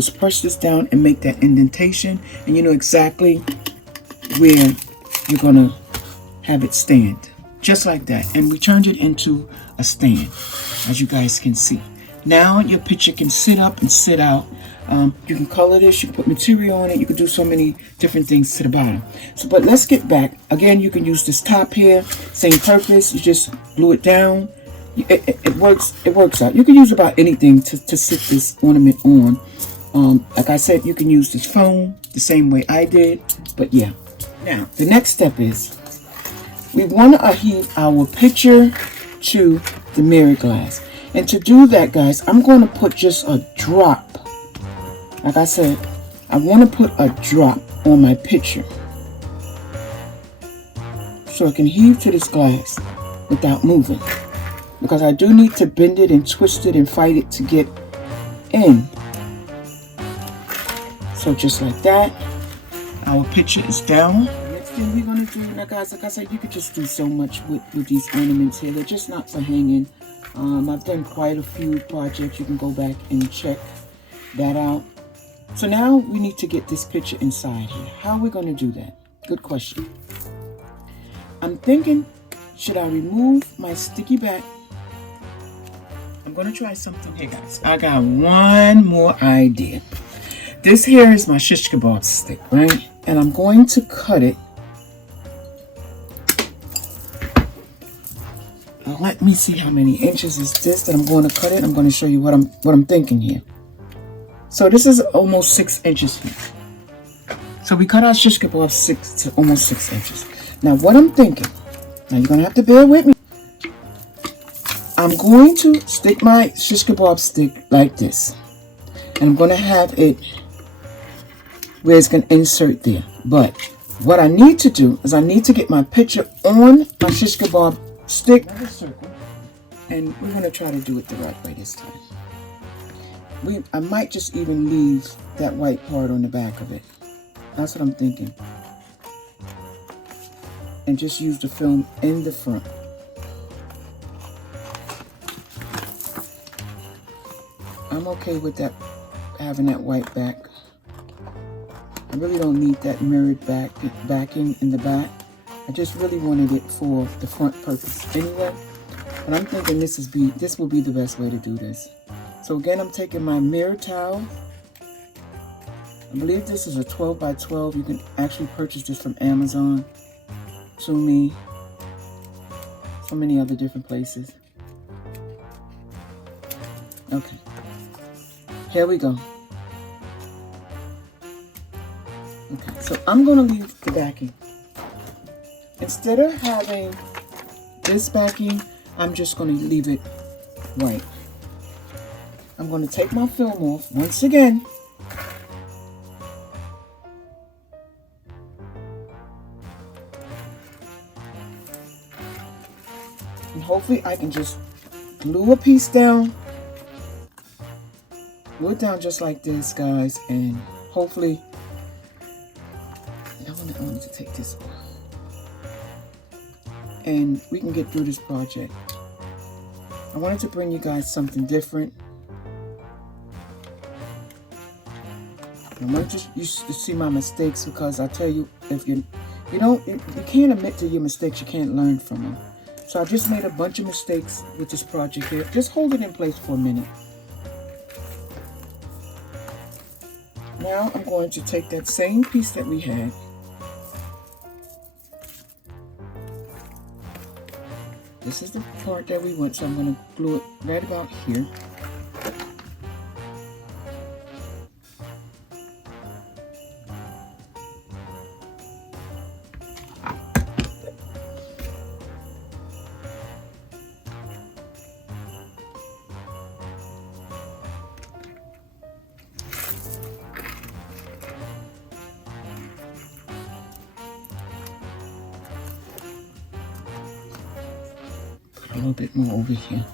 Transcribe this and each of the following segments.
is press this down and make that indentation, and you know exactly where you're gonna have it stand, just like that. And we turned it into a stand, as you guys can see. Now your picture can sit up and sit out. You can color this, you can put material on it, you can do so many different things to the bottom. So, but let's get back. Again, you can use this top here, same purpose. You just glue it down. It works out. You can use about anything to sit this ornament on. Like I said, you can use this foam the same way I did. But yeah. Now, the next step is we want to adhere our picture to the mirror glass. And to do that, guys, I'm going to put just a drop. Like I said, I want to put a drop on my picture so it can heave to this glass without moving. Because I do need to bend it and twist it and fight it to get in. So just like that, our picture is down. Next thing we're going to do, now guys, like I said, you could just do so much with these ornaments here. They're just not for hanging. I've done quite a few projects. You can go back and check that out. So now we need to get this picture inside here. How are we going to do that? Good question. I'm thinking, should I remove my sticky back? I'm going to try something here, guys. I got one more idea. This here is my shish kebab stick, right? And I'm going to cut it. Now let me see how many inches is this that I'm going to cut it. I'm going to show you what I'm thinking here. So this is almost 6 inches here. So we cut our shish kebab almost 6 inches. Now what I'm thinking, now you're going to have to bear with me. I'm going to stick my shish kebab stick like this. And I'm going to have it where it's going to insert there. But what I need to do is I need to get my picture on my shish kebab stick. Another circle. And we're going to try to do it the right way this time. I might just even leave that white part on the back of it. That's what I'm thinking. And just use the film in the front. I'm okay with that, having that white back. I really don't need that mirrored backing in the back. I just really wanted it for the front purpose anyway. But I'm thinking this will be the best way to do this. So again, I'm taking my mirror towel. I believe this is a 12 by 12. You can actually purchase this from Amazon, Tumi, so many other different places. Okay, here we go. Okay, so I'm going to leave the backing. Instead of having this backing, I'm just going to leave it white. I'm going to take my film off once again. And hopefully I can just glue a piece down. Glue it down just like this, guys. And hopefully, I want to take this off. And we can get through this project. I wanted to bring you guys something different. I want you to see my mistakes, because I tell you, if you can't admit to your mistakes, you can't learn from them. So I just made a bunch of mistakes with this project here. Just hold it in place for a minute. Now I'm going to take that same piece that we had. This is the part that we want, so I'm going to glue it right about here. A little bit more over here.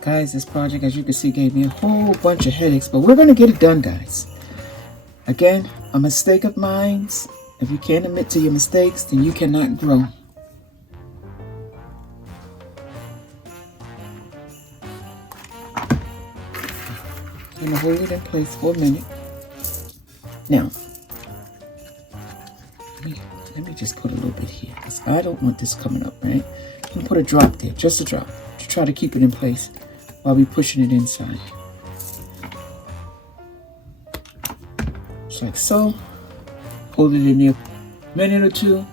Guys, this project, as you can see, gave me a whole bunch of headaches, but we're going to get it done, guys. Again, a mistake of mine. If you can't admit to your mistakes, then you cannot grow. I'm gonna hold it in place for a minute. Now, let me just put a little bit here because I don't want this coming up, right? I'm gonna put a drop there, just a drop, to try to keep it in place while we're pushing it inside. Just like so. Hold it in there a minute or two.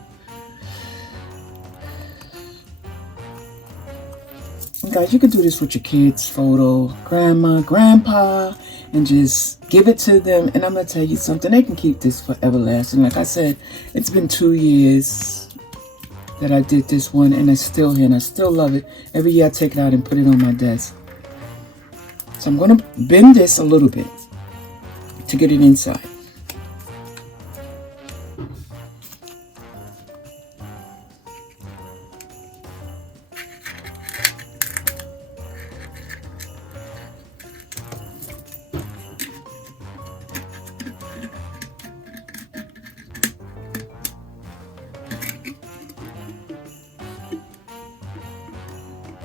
And guys, you can do this with your kids' photo, grandma, grandpa, and just give it to them. And I'm going to tell you something, they can keep this for everlasting. Like I said, it's been 2 years that I did this one, and it's still here, and I still love it. Every year I take it out and put it on my desk. So I'm going to bend this a little bit to get it inside.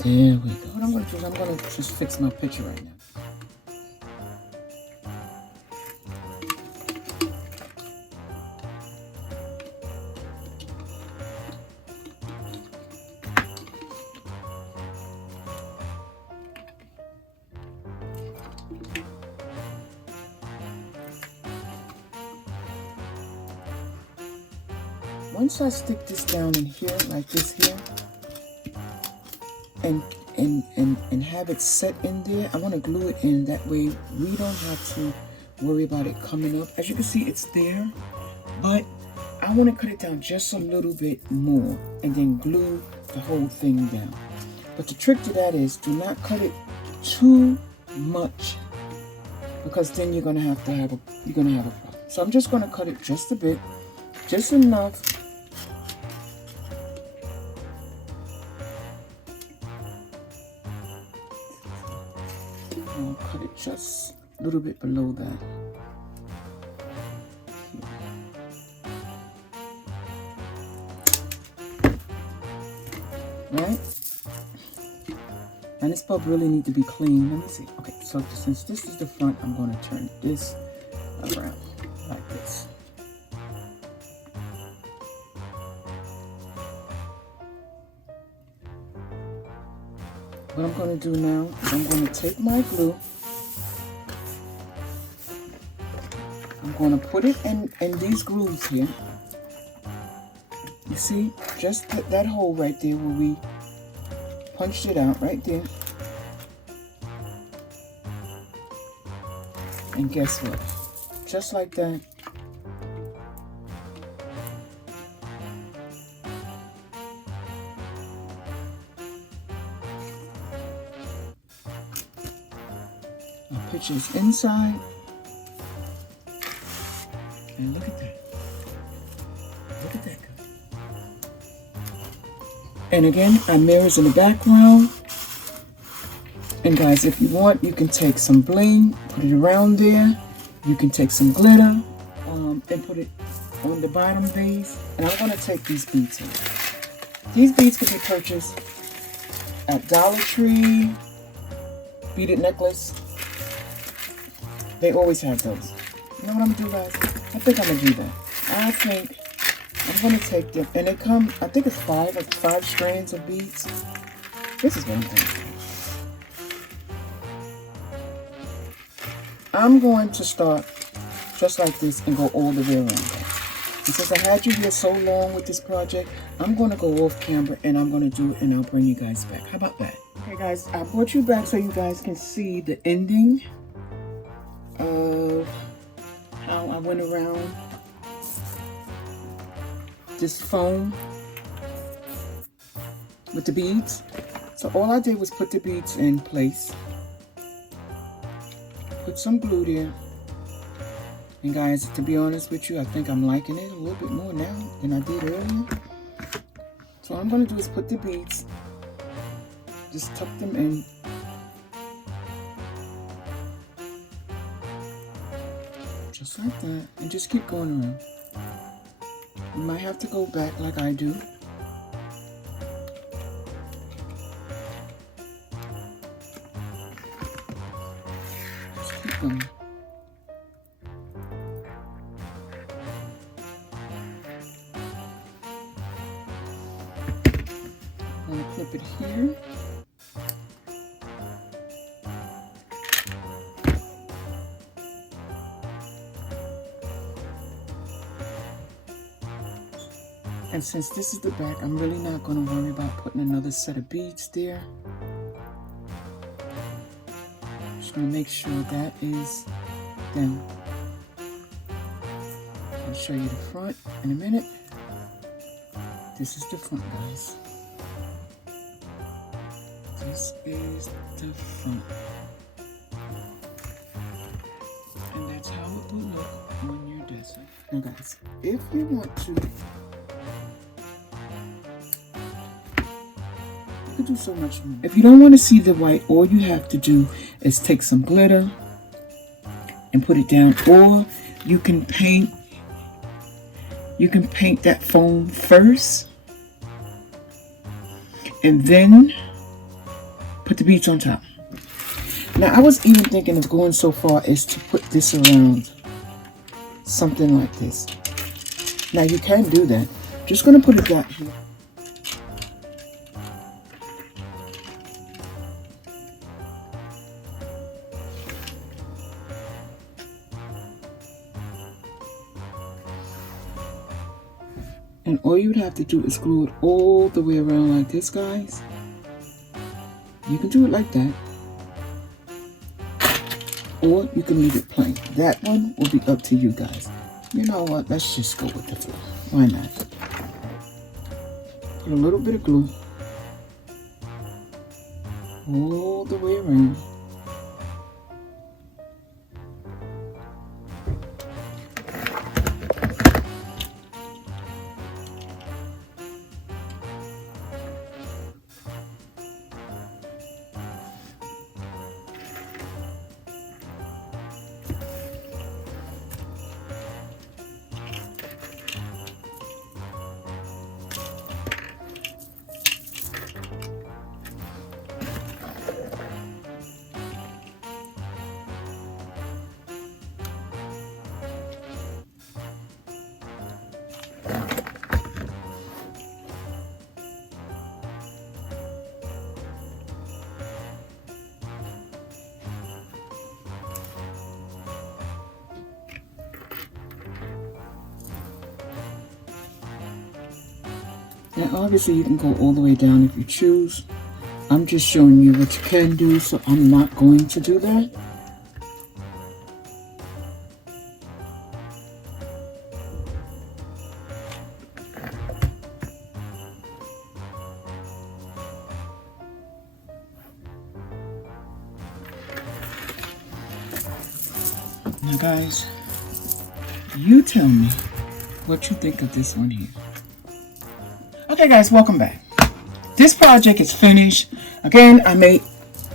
There we go. What I'm going to do is I'm going to just fix my picture right now. Once I stick this down in here, like this here, and have it set in there, I want to glue it in. That way we don't have to worry about it coming up. As you can see, it's there, but I want to cut it down just a little bit more and then glue the whole thing down. But the trick to that is do not cut it too much, because then you're gonna have a problem. So I'm just gonna cut it just a bit, just enough. I'll cut it just a little bit below that. Right? And this bulb really needs to be clean. Let me see. Okay, so since this is the front, I'm going to turn this around like this. What I'm going to do now is I'm going to take my glue. I'm going to put it in these grooves here. You see, just that hole right there where we punched it out, right there. And guess what? Just like that. Our picture's inside. And look at that. Look at that. And again, our mirror's in the background. And guys, if you want, you can take some bling, put it around there. You can take some glitter and put it on the bottom of these. And I'm going to take these beads in. These beads can be purchased at Dollar Tree, beaded necklace. They always have those. You know what I'm going to do, guys? I think I'm going to do that. I think I'm going to take them. And they come, I think it's five strands of beads. This is what I'm going to do. I'm going to start just like this and go all the way around. And since I had you here so long with this project, I'm going to go off camera and I'm going to do it and I'll bring you guys back. How about that? Okay guys, I brought you back so you guys can see the ending of how I went around this foam with the beads. So all I did was put the beads in place. Put some glue there. And guys, to be honest with you, I think I'm liking it a little bit more now than I did earlier. So what I'm going to do is put the beads, just tuck them in. Just like that. And just keep going around. You might have to go back like I do. Just keep going. here. And since this is the back, I'm really not going to worry about putting another set of beads there. Just going to make sure that is down. I'll show you the front in a minute. This is the front, guys. This is the front. And that's how it will look on your desert. Now guys, if you want to, you can do so much more. If you don't want to see the white, all you have to do is take some glitter and put it down, or you can paint that foam first and then put the beads on top. Now I was even thinking of going so far as to put this around something like this. Now you can do that. Just gonna put it back here. And all you'd have to do is glue it all the way around like this, guys. You can do it like that. Or you can leave it plain. That one will be up to you guys. You know what? Let's just go with the flow. Why not? Put a little bit of glue all the way around. Now obviously you can go all the way down if you choose. I'm just showing you what you can do, so I'm not going to do that. Now guys, you tell me what you think of this one here. Okay guys, welcome back. This project is finished. Again, I made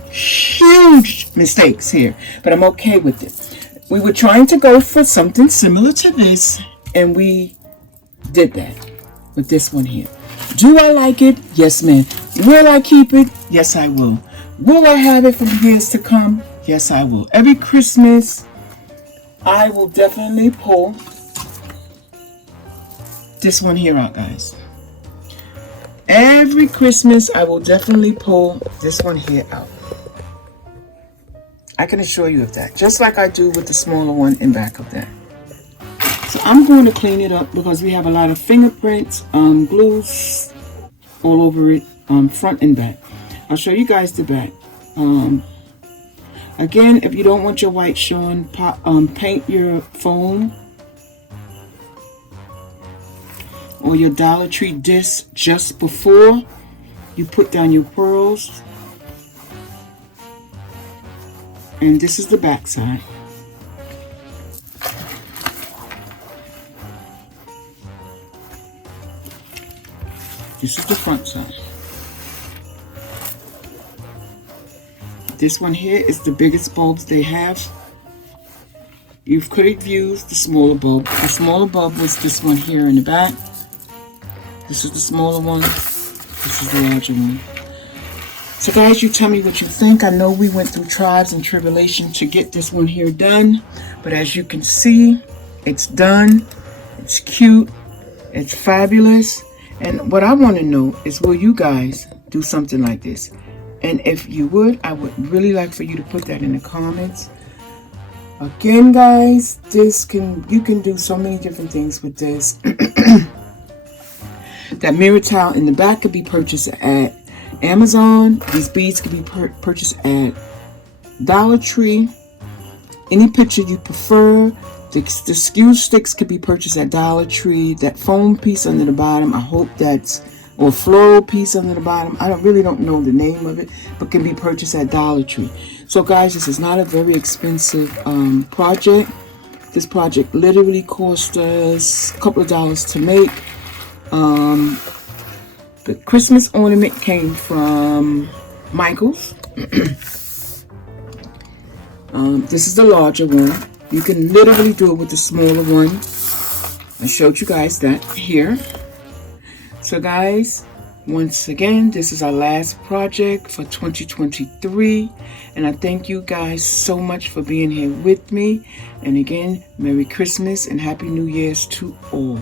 huge mistakes here, but I'm okay with it. We were trying to go for something similar to this, and we did that with this one here. Do I like it? Yes, ma'am. Will I keep it? Yes, I will. Will I have it for years to come? Yes, I will. Every Christmas, I will definitely pull this one here out, guys. Every Christmas, I will definitely pull this one here out. I can assure you of that. Just like I do with the smaller one in back of that. So I'm going to clean it up because we have a lot of fingerprints, glues all over it, front and back. I'll show you guys the back. Again, if you don't want your white showing, paint your foam or your Dollar Tree disc just before you put down your pearls. And this is the back side. This is the front side. This one here is the biggest bulbs they have. You could have used the smaller bulb. The smaller bulb was this one here in the back. This is the smaller one. This is the larger one. So guys, you tell me what you think. I know we went through trials and tribulation to get this one here done. But as you can see, it's done. It's cute. It's fabulous. And what I want to know is, will you guys do something like this. And if you would, I would really like for you to put that in the comments. Again, guys, you can do so many different things with this. That mirror tile in the back could be purchased at Amazon. These beads could be purchased at Dollar Tree. Any picture you prefer. The skew sticks could be purchased at Dollar Tree. That foam piece under the bottom, I hope that's, or floral piece under the bottom, I really don't know the name of it, but can be purchased at Dollar Tree. So guys, this is not a very expensive project. This project literally cost us a couple of dollars to make. The Christmas ornament came from Michael's. This is the larger one. You can literally do it with the smaller one. I showed you guys that here. So guys, once again, this is our last project for 2023. And I thank you guys so much for being here with me. And again, Merry Christmas and Happy New Year's to all.